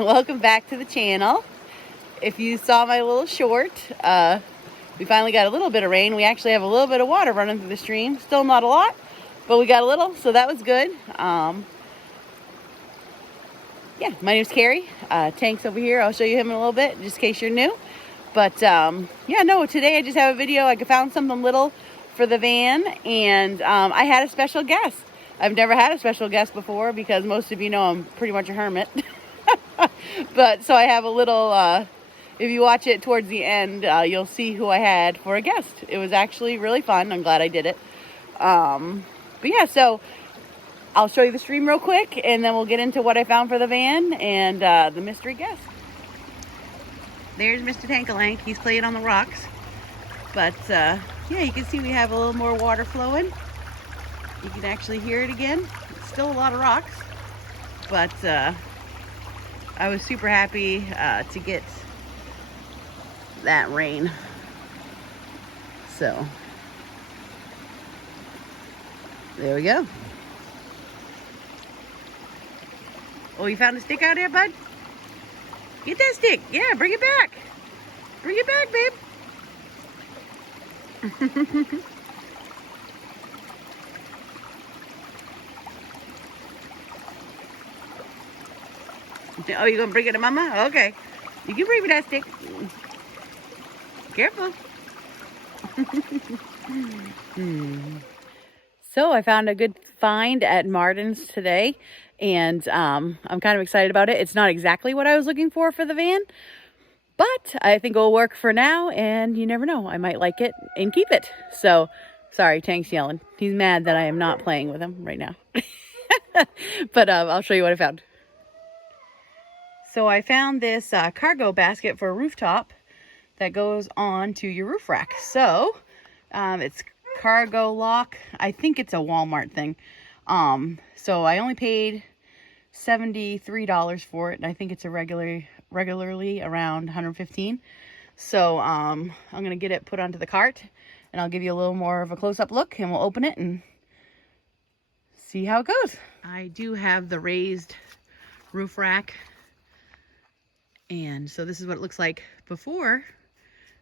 Welcome back to the channel. If you saw my little short, we finally got a little bit of rain. We actually have a little bit of water running through the stream. Still not a lot, but we got a little, so that was good. Yeah, my name's Carrie. Tank's over here. I'll show you him in a little bit, just in case you're new. But yeah, no, today I just have a video. I found something little for the van, and I had a special guest. I've never had a special guest before because most of you know I'm pretty much a hermit. But so I have a little, if you watch it towards the end, you'll see who I had for a guest. It was actually really fun. I'm glad I did it. But yeah, so I'll show you the stream real quick, and then we'll get into what I found for the van and the mystery guest. There's Mr. Tankalank. He's playing on the rocks. But yeah, you can see we have a little more water flowing. You can actually hear it again. It's still a lot of rocks, but I was super happy to get that rain. So there we go. Oh, you found a stick out there, bud? Get that stick. Yeah, bring it back. Bring it back, babe. Oh, you're gonna bring it to Mama? Okay. You can bring me that stick. Careful. So I found a good find at Martin's today, and I'm kind of excited about it. It's not exactly what I was looking for the van, but I think it'll work for now, and you never know. I might like it and keep it. So, sorry, Tank's yelling. He's mad that I am not playing with him right now. But I'll show you what I found. So I found this cargo basket for a rooftop that goes on to your roof rack. So it's cargo lock. I think it's a Walmart thing. So I only paid $73 for it, and I think it's a regularly around $115. So I'm gonna get it put onto the cart, and I'll give you a little more of a close-up look, and we'll open it and see how it goes. I do have the raised roof rack. And so this is what it looks like before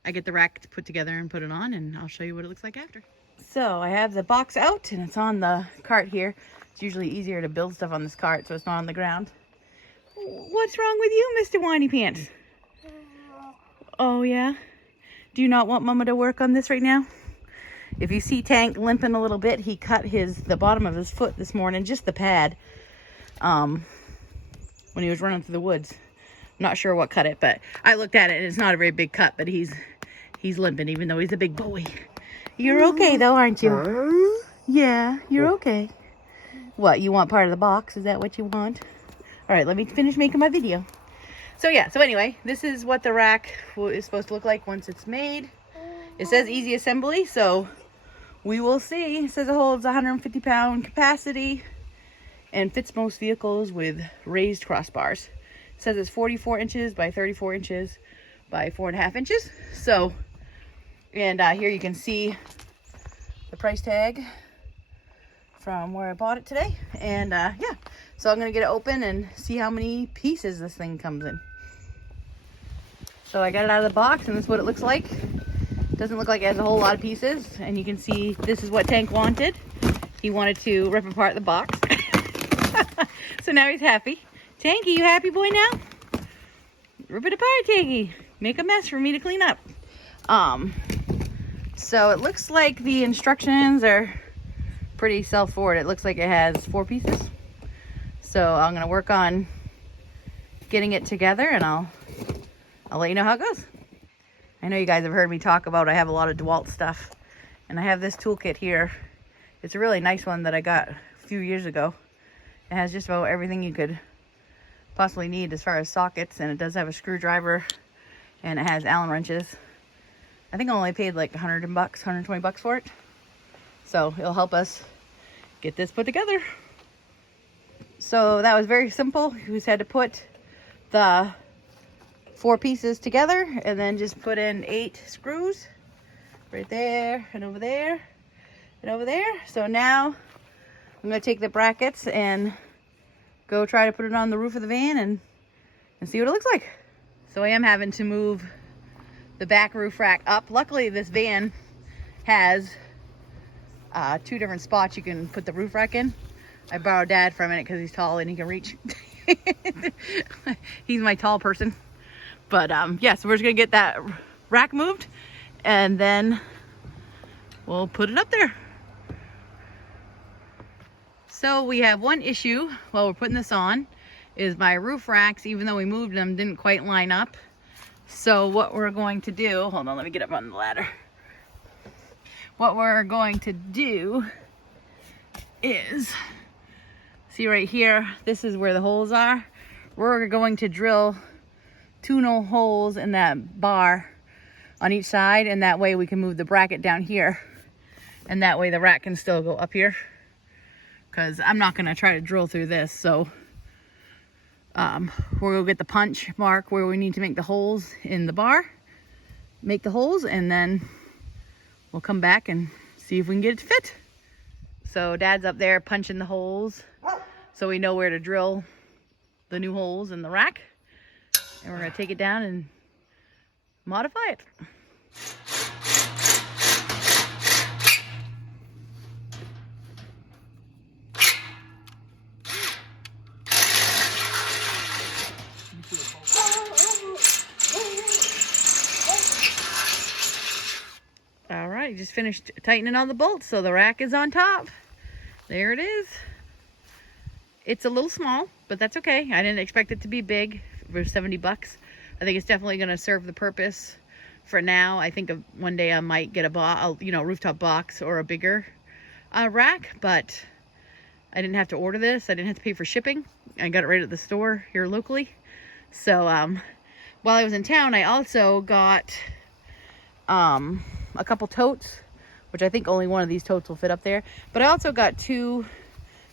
I get the rack put together and put it on, and I'll show you what it looks like after. So I have the box out, and it's on the cart here. It's usually easier to build stuff on this cart so it's not on the ground. What's wrong with you, Mr. Whiny Pants? Oh yeah? Do you not want Mama to work on this right now? If you see Tank limping a little bit, he cut the bottom of his foot this morning, just the pad, when he was running through the woods. Not sure what cut it, but I looked at it and it's not a very big cut, but he's limping even though he's a big boy. You're okay though, aren't you? Yeah, you're okay. What, you want part of the box? Is that what you want? All right, let me finish making my video. So yeah, so anyway, this is what the rack is supposed to look like once it's made. It says easy assembly, so we will see. It says it holds 150-pound capacity and fits most vehicles with raised crossbars. It says it's 44 inches by 34 inches by 4.5 inches. So, and here you can see the price tag from where I bought it today. And yeah, so I'm gonna get it open and see how many pieces this thing comes in. So I got it out of the box, and this is what it looks like. Doesn't look like it has a whole lot of pieces. And you can see this is what Tank wanted. He wanted to rip apart the box. So now he's happy. Tanky, you happy boy now? Rip it apart, Tanky. Make a mess for me to clean up. So it looks like the instructions are pretty self-forward. It looks like it has 4 pieces. So I'm gonna work on getting it together, and I'll let you know how it goes. I know you guys have heard me talk about I have a lot of DeWalt stuff, and I have this toolkit here. It's a really nice one that I got a few years ago. It has just about everything you could possibly need as far as sockets, and it does have a screwdriver, and it has Allen wrenches. I think I only paid like $120 for it. So it'll help us get this put together. So that was very simple. You just had to put the 4 pieces together and then just put in 8 screws right there and over there and over there. So now I'm going to take the brackets and go try to put it on the roof of the van and see what it looks like. So I am having to move the back roof rack up. Luckily this van has 2 different spots you can put the roof rack in. I borrowed Dad for a minute because he's tall and he can reach. He's my tall person. But yeah, so we're just gonna get that rack moved and then we'll put it up there. So we have one issue while we're putting this on, is my roof racks, even though we moved them, didn't quite line up. So what we're going to do, hold on, let me get up on the ladder. What we're going to do is, see right here, this is where the holes are. We're going to drill 2 holes in that bar on each side, and that way we can move the bracket down here, and that way the rack can still go up here, because I'm not going to try to drill through this. So we're going to get the punch mark where we need to make the holes in the bar, make the holes, and then we'll come back and see if we can get it to fit. So Dad's up there punching the holes so we know where to drill the new holes in the rack. And we're going to take it down and modify it. All right, just finished tightening all the bolts, so the rack is on top. There it is. It's a little small, but that's okay. I didn't expect it to be big for $70. I think it's definitely going to serve the purpose for now. I think one day I might get a rooftop box or a bigger rack, but I didn't have to order this. I didn't have to pay for shipping. I got it right at the store here locally. So while I was in town, I also got a couple totes, which I think only one of these totes will fit up there. But I also got two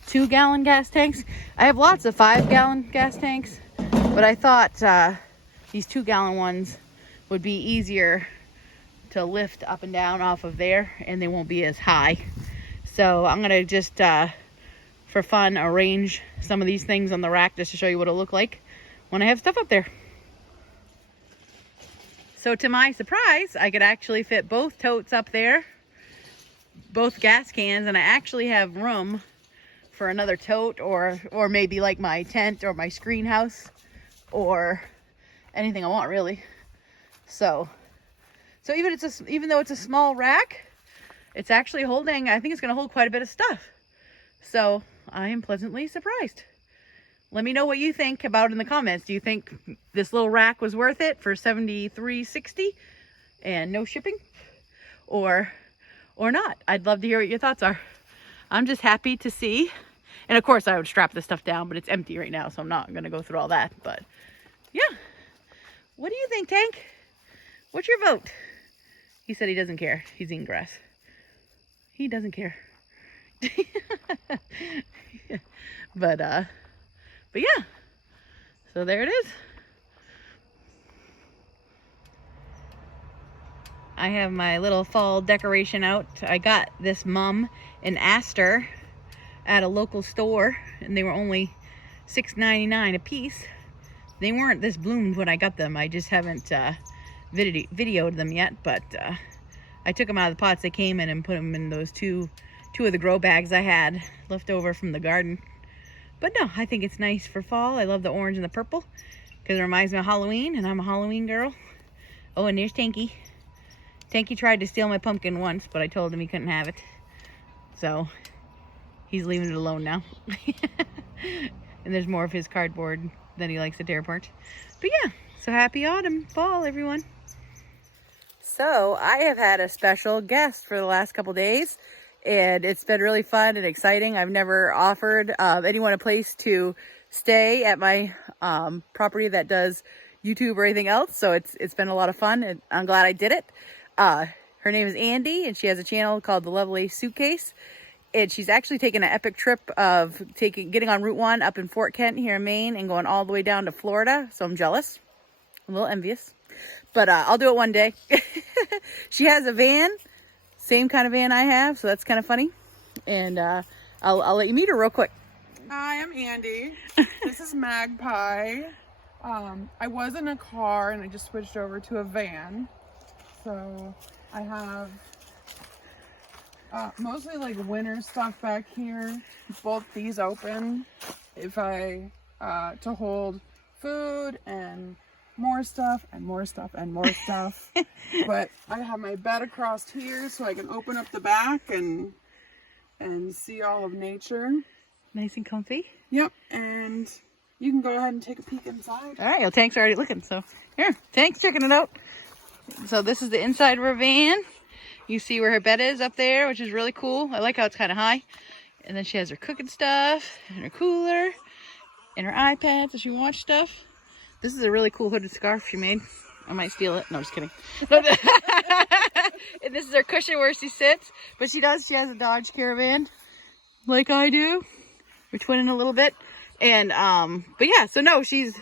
2-gallon gas tanks. I have lots of 5-gallon gas tanks, but I thought these 2-gallon ones would be easier to lift up and down off of there, and they won't be as high. So I'm gonna just for fun arrange some of these things on the rack just to show you what it'll look like when I have stuff up there. So to my surprise, I could actually fit both totes up there, both gas cans, and I actually have room for another tote, or maybe like my tent or my screen house or anything I want, really. So even though it's a small rack, it's actually holding, I think it's going to hold quite a bit of stuff. So I am pleasantly surprised. Let me know what you think about in the comments. Do you think this little rack was worth it for $73.60 and no shipping, or not? I'd love to hear what your thoughts are. I'm just happy to see. And of course I would strap this stuff down, but it's empty right now, so I'm not going to go through all that. But yeah. What do you think, Tank? What's your vote? He said he doesn't care. He's eating grass. He doesn't care. But yeah. So there it is. I have my little fall decoration out. I got this mum and aster at a local store, and they were only $6.99 a piece. They weren't this bloomed when I got them. I just haven't videoed them yet, but I took them out of the pots they came in and put them in those two of the grow bags I had left over from the garden. But no, I think it's nice for fall. I love the orange and the purple because it reminds me of Halloween, and I'm a Halloween girl. Oh, and there's Tanky. Tanky tried to steal my pumpkin once, but I told him he couldn't have it. So he's leaving it alone now. And there's more of his cardboard that he likes to tear apart. But yeah, so happy autumn, fall, everyone. So I have had a special guest for the last couple days, and it's been really fun and exciting. I've never offered anyone a place to stay at my property that does YouTube or anything else, so it's been a lot of fun, and I'm glad I did it. Her name is Andy, and she has a channel called The Lovely Suitcase, and she's actually taken an epic trip of getting on Route 1 up in Fort Kent here in Maine and going all the way down to Florida, so I'm jealous. I'm a little envious, but I'll do it one day. She has a van, same kind of van I have, so that's kind of funny. And I'll let you meet her real quick. Hi, I'm Andy. This is Magpie. I was in a car and I just switched over to a van. So I have mostly like winter stuff back here. Both these open if to hold food and more stuff and more stuff and more stuff. But I have my bed across here so I can open up the back and see all of nature. Nice and comfy. Yep, and you can go ahead and take a peek inside. All right, well, Tank's already looking, so here, Tank's checking it out. So this is the inside of her van. You see where her bed is up there, which is really cool. I like how it's kind of high. And then she has her cooking stuff and her cooler and her iPad so she can watch stuff. This is a really cool hooded scarf she made. I might steal it. No, just kidding. And this is her cushion where she sits. But she has a Dodge Caravan like I do. We're twinning a little bit. And, but yeah, so no, she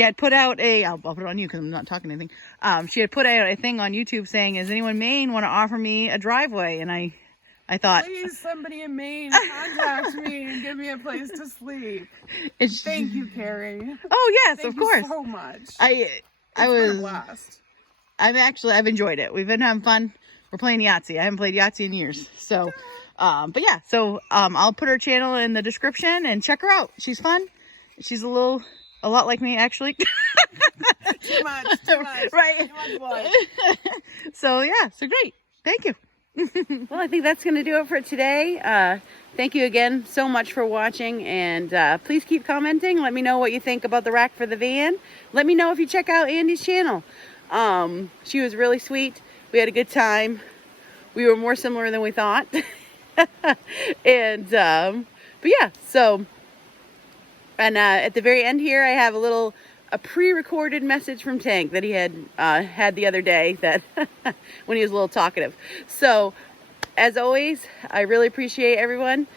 had put out I'll put it on you because I'm not talking anything. She had put out a thing on YouTube saying, "Is anyone in Maine want to offer me a driveway?" And I thought, please, somebody in Maine, contact me and give me a place to sleep. Thank you, Carrie. Oh yes, Thank of course. you so much. It's been a blast. I've enjoyed it. We've been having fun. We're playing Yahtzee. I haven't played Yahtzee in years. So, but yeah, so I'll put her channel in the description and check her out. She's fun. She's a lot like me, actually. Too much. Right. Too much blood. So yeah, so great. Thank you. Well, I think that's going to do it for today. Thank you again so much for watching, and please keep commenting. Let me know what you think about the rack for the van. Let me know if you check out Andy's channel. She was really sweet. We had a good time. We were more similar than we thought. And but yeah, so and at the very end here I have a pre-recorded message from Tank that he had the other day, that when he was a little talkative. So as always, I really appreciate everyone.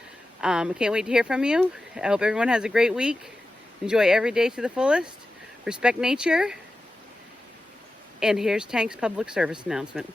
I can't wait to hear from you. I hope everyone has a great week. Enjoy every day to the fullest. Respect nature. And here's Tank's public service announcement.